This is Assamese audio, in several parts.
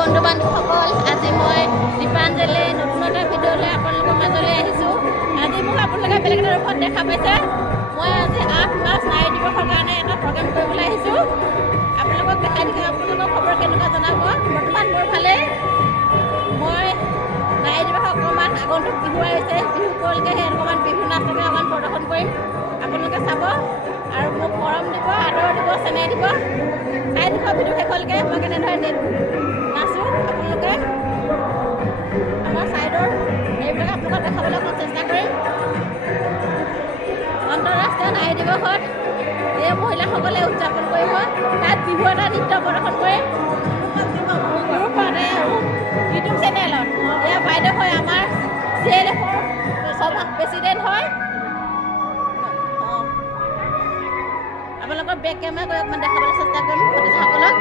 বন্ধু বান্ধৱসকল, আজি মই দীপাঞ্জলি নতুন এটা ভিডিঅ'লৈ আপোনালোকৰ মাজলৈ আহিছোঁ। আজি মোক আপোনালোকে বেলেগ এটা ৰূপত দেখা পাইছে। মই আজি 8 মাৰ্চ নাৰী দিৱসৰ কাৰণে এটা প্ৰগ্ৰেম কৰিবলৈ আহিছোঁ। আপোনালোকক দেখাই দিছোঁ, আপোনালোকৰ খবৰ কেনেকুৱা জনাব। বৰ্তমান মোৰ ভালেই। মই নাৰী দিৱস অকণমান আগন্তুক বিহু আহিছে, বিহু উপলক্ষে সেই অকণমান বিহু নাচকে অকণমান প্ৰদৰ্শন কৰিম। আপোনালোকে চাব আৰু মোক মৰম দিব, আদৰ দিব, চেনেহ দিব। চাই দিব ভিডিঅ' শেষলৈকে মই কেনেদৰে নাচোঁ। আপোনালোকে আমাৰ ছাইডৰ এইবিলাক আপোনালোকক দেখাবলৈ অকণ চেষ্টা কৰিম। আন্তঃৰাষ্ট্ৰীয় নাৰী দিৱসত এই মহিলাসকলে উদযাপন কৰিব। তাত বিহু এটা নৃত্য প্ৰদৰ্শন কৰিম গ্ৰুপত ইউটিউব চেনেলত। এয়া বাইদেউ হয় আমাৰ CLF-ৰ প্ৰেচিডেণ্ট হয়। আপোনালোকৰ বেক কেমেৰা কৰি অকণমান দেখাবলৈ চেষ্টা কৰিম ভতিজাসকলক।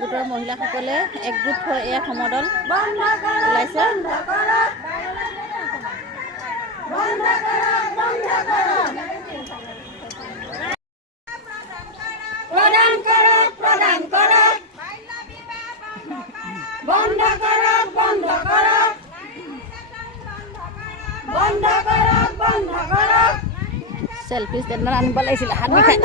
গোটৰ মহিলাসকলে একগোট হৈ এয়া সমদল ওলাইছে। সেলফি ষ্টেণ্ডত আনিব লাগিছিলে, হাত বিষাই।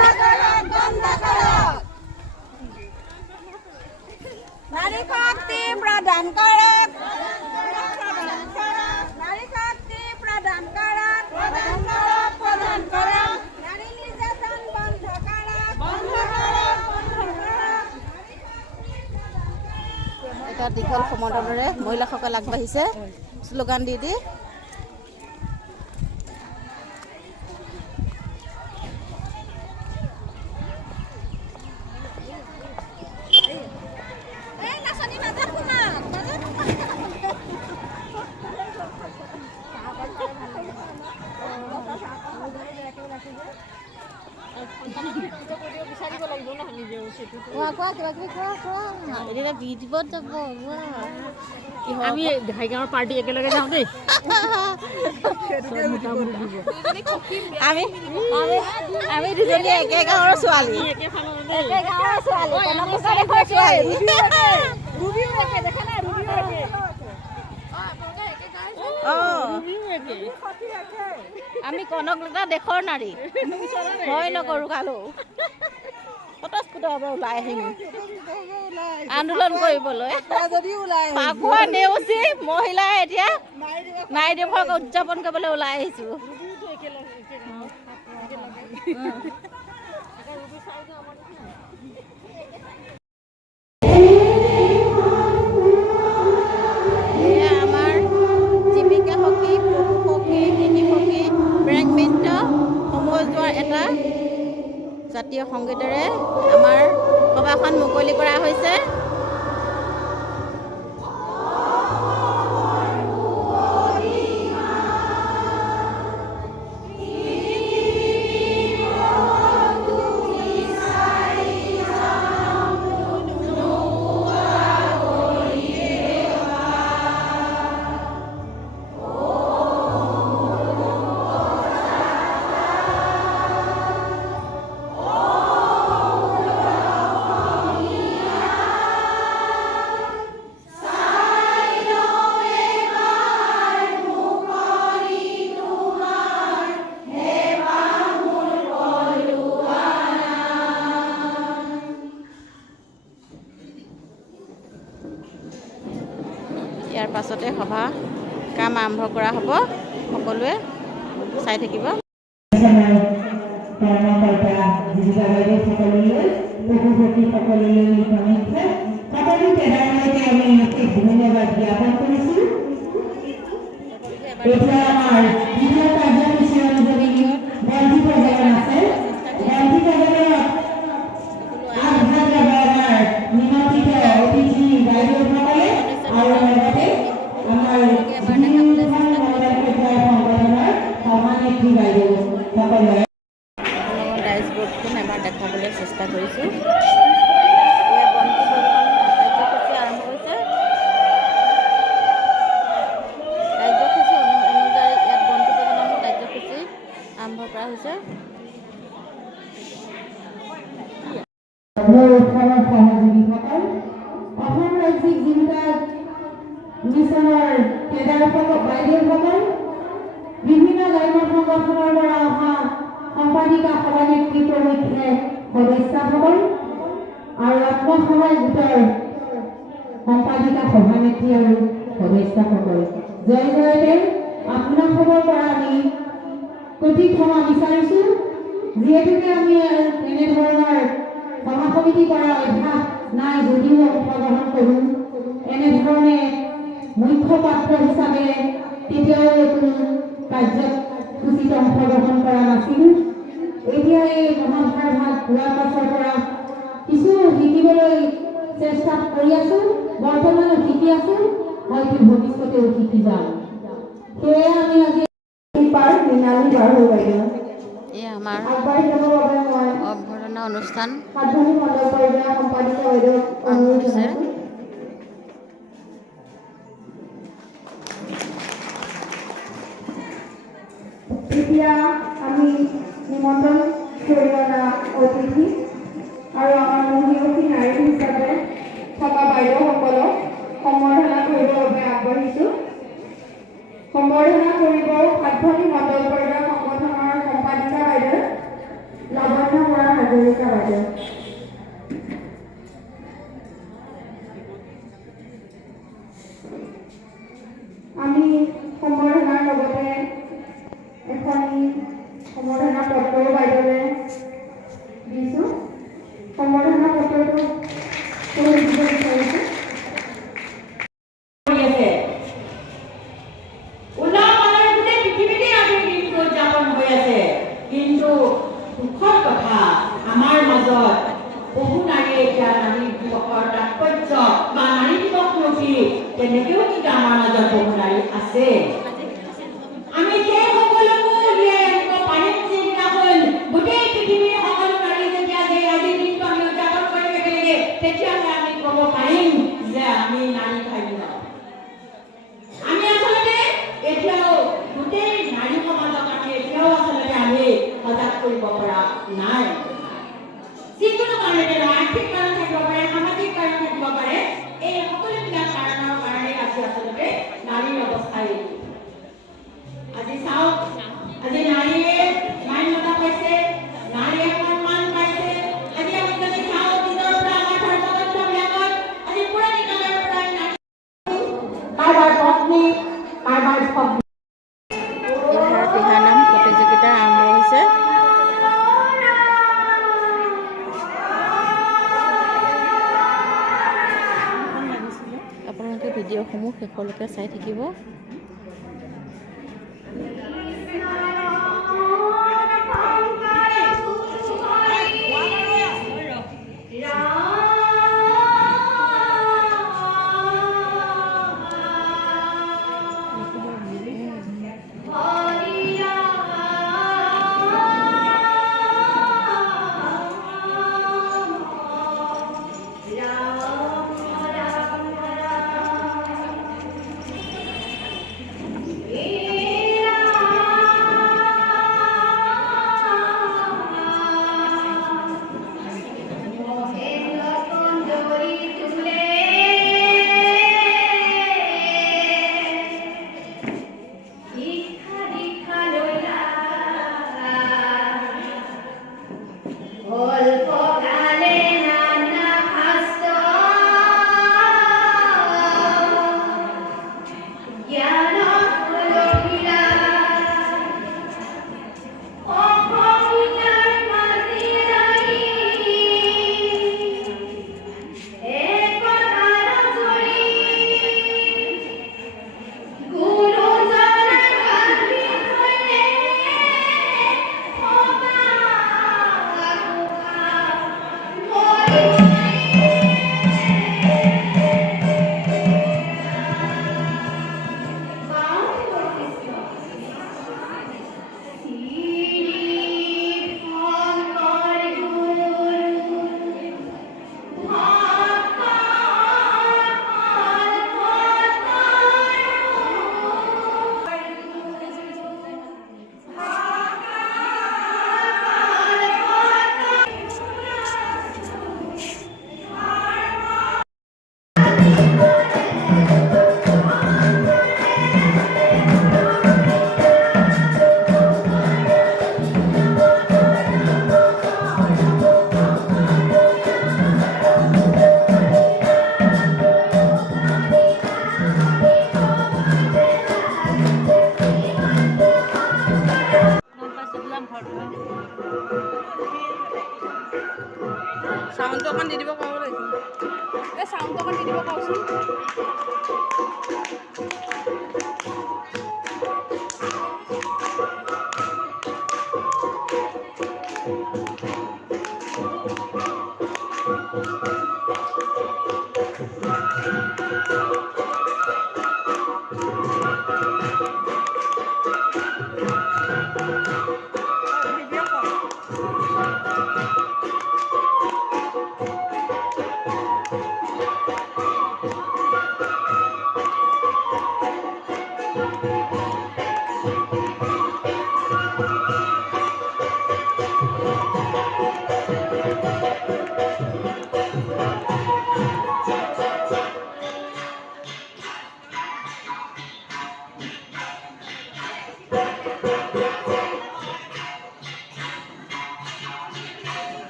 নাৰী শক্তি প্ৰদান কৰক, নাৰী শক্তি প্ৰদান কৰক, প্ৰদান কৰক, প্ৰদান কৰক, নাৰী নিৰ্যাতন বন্ধ কৰক, বন্ধ কৰক, বন্ধ কৰক। এটা দীঘল সমদলেৰে মহিলাসকল আগবাঢ়িছে শ্লোগান দি দি। আমি ঘাইগাঁৱৰ পাৰ্টি একেলগে যাওঁ দেই। আমি দুজনী একে গাঁৱৰ ছোৱালী, আমি কনকলতা দেশৰ নাৰী ভয় নকৰো কালো। ওলাই আহিম আন্দোলন কৰিবলৈ। ফাকুৱা নেওচি মহিলাই এতিয়া নাৰী দিৱস উদযাপন কৰিবলৈ ওলাই আহিছো। আমাৰ জীৱিকা সখী, পশু সখী, কৃষি সখী, ব্ৰেকমেণ্ট সমজুৱাৰ এটা জাতীয় সংগীতেৰে আমাৰ সভাখন মুকলি কৰা হৈছে। পাছতে সভা কাম আৰম্ভ কৰা হ'ব সকলোৱে চাই থাকিব ধন্যবাদ জ্ঞাপন কৰিছোঁ এতিয়া আমাৰ বিভিন্ন কাৰ্যসূচী অনুযায়ী বন্ধু প্ৰজনন আছে বন্ধু প্ৰজননত আগভাগ ল'ব আমাৰ নিমন্ত্ৰিত অতিথি বাইদেউসকলে আৰু লগতে আমাৰ সংগঠনৰ সভানেত্ৰী বাইদেউসকলে ডাইচ বোৰ্ডখন এবাৰ দেখাবলৈ চেষ্টা কৰিছোঁ এয়া বন্ধু প্ৰজনন কাৰ্যসূচী আৰম্ভ হৈছে কাৰ্যসূচী অনুযায়ী ইয়াত বন্ধু প্ৰজনন কাৰ্যসূচী আৰম্ভ কৰা হৈছে সহযোগীসকল অসম ৰাজ্যিক জীৱিকা মিছনৰ কেডাৰসকল বাইদেউসকল বিভিন্ন গ্ৰাম্য সংগঠনৰ পৰা অহা সম্পাদিকা সভানেত্ৰী প্ৰমুখ্যে সদস্যসকল আৰু আত্মসহায়ক গোটৰ সম্পাদিকা সভানেত্ৰী আৰু সদস্যসকল জয় জয়তে আপোনালোকৰ পৰা আমি কৌতুক ক্ষমা বিচাৰিছোঁ যিহেতুকে আমি এনেধৰণৰ সভা সমিতি কৰা অভ্যাস নাই যদিও অংশগ্ৰহণ কৰোঁ এনেধৰণে মুখ্য পাত্ৰ হিচাপে কেতিয়াও কোনো কাৰ্যসূচীত অংশগ্ৰহণ কৰা নাছিলোঁ এতিয়া এই মহাভাৰ ভাগ হোৱাৰ পাছৰ পৰা কিছু শিকিবলৈ চেষ্টা কৰি আছোঁ বৰ্তমানো শিকি আছোঁ হয়তো ভৱিষ্যতেও শিকি যাম সেয়ে আমি আজি মৃণালী বাঢ়ৈ বাইদেউ এই আমাৰ আগবাঢ়ি যাবৰ বাবে মই অভ্যৰ্থনা অনুষ্ঠান সাতভনী মণ্ডল পৰিবাৰ সম্পাদিকা বাইদেউ অনুৰোধ জনাইছোঁ এতিয়া আমি নিমন্ত্ৰণ কৰি অনা অতিথি আৰু আমাৰ মহিয়সী নাৰী হিচাপে থকা বাইদেউসকলক সম্বৰ্ধনা কৰিবৰ বাবে আগবাঢ়িছোঁ সম্বৰ্ধনা কৰিব সাতভনী মণ্ডল পৰিবাৰ সংগঠনৰ সম্পাদিকা বাইদেউ লাৱণ্য বৰা হাজৰিকা বাইদেউ আমি সম্বৰ্ধনাৰ লগতে এখন সম্বৰ্ধনা পত্ৰ বাইদেউলৈ দিছোঁ সম্বৰ্ধনা পত্ৰটো দিব বিচাৰিছোঁ কিন্তু দুখৰ কথা আমাৰ মাজত বহু নাৰীয়ে এতিয়া নাৰী দিৱসৰ তাৎপৰ্য বা নাৰী দিৱস প্ৰতি তেনেকৈও কিন্তু আমাৰ মাজত বহু নাৰী আছে আমি সেই সকলোকো উলিয়াই আনিব পাৰিম যিদিনাখন গোটেই পৃথিৱীৰ সকলো নাৰী যেতিয়া যে আজিৰ দিনটো আমি উদযাপন কৰিম একেলগে তেতিয়াহে আমি ক'ব পাৰিম যে আমি নাৰী ভাগ্য আমি আচলতে এতিয়াও গোটেই নাৰী সমাজক আমি এতিয়াও আচলতে আমি সজাগ কৰিব পৰা নাই যিকোনো কাৰণতে আৰ্থিক কাৰণ থাকিব পাৰে সামাজিক কাৰণ থাকিব পাৰে এই সকলোবিলাক কাৰণৰ কাৰণে আজি আচলতে নাৰীৰ অৱস্থা আজি চাওক আজি নাৰীয়ে মান্যতা পাইছে নাৰীয়ে সন্মান পাইছে আজি আমি যদি চাওঁ অতীতৰ পৰা আমাৰ ধৰ্মগ্ৰন্থবিলাকত আজি পুৰণি কালৰ পৰাই নাৰী কাৰোবাৰ পত্নী কাৰোবাৰ ভগ্নী দিহানাম প্ৰতিযোগিতা আৰম্ভ হৈছে আপোনালোকে ভিডিঅ'সমূহ শেষলৈকে চাই থাকিব চাউণ্ডটো অকণ দি দিব ক'ব লাগিছিল এই চাউণ্ডটো অকণ দি দিব কওকচোন ভিডিঅ'